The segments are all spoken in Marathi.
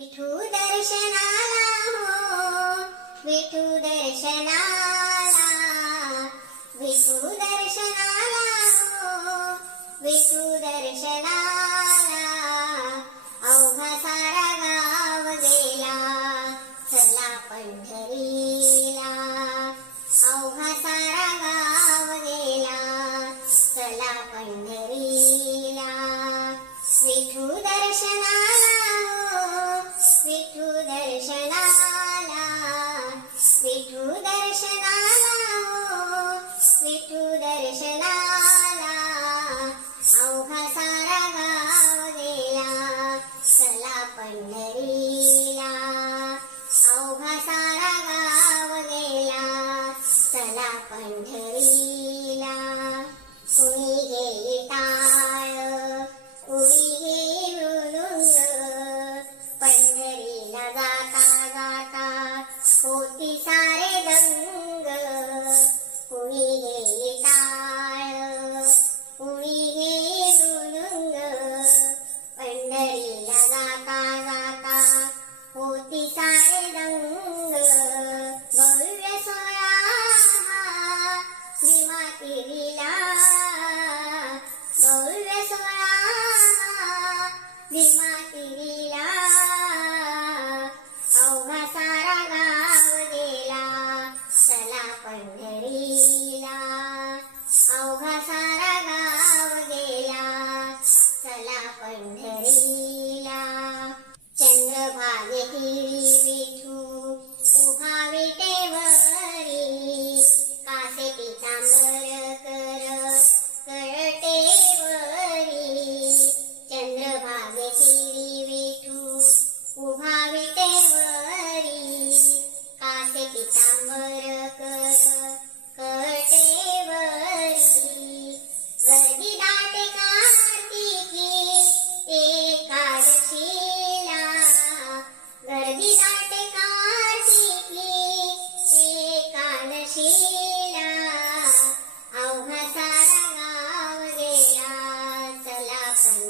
विठू दर्शनाला हो विठू दर्शनाला हो, विठू दर्शनाला अवघा सारा गाव गेला चला पंढरी സ്ഫൂർത്തി സാരദം.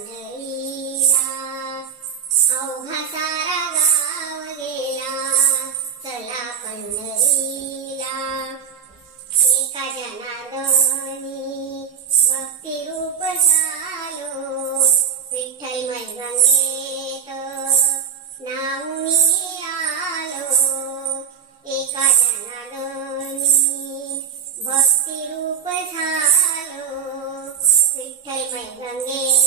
रंगविला अवघा सारा गाव गेला चला पंढरीला. एका जनार्दनी भक्ती रूप झालो विठ्ठल मैगंगेत नाव मी आलो एका जनार्दनी भक्ती रूप झालो विठ्ठल मैगंगेत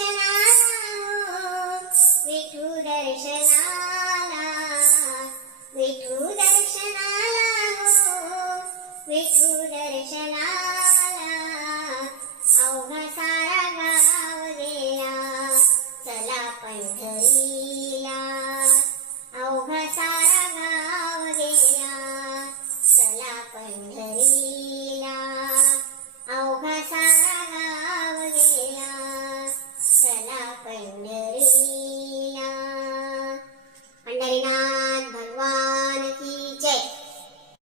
Jason. I notice.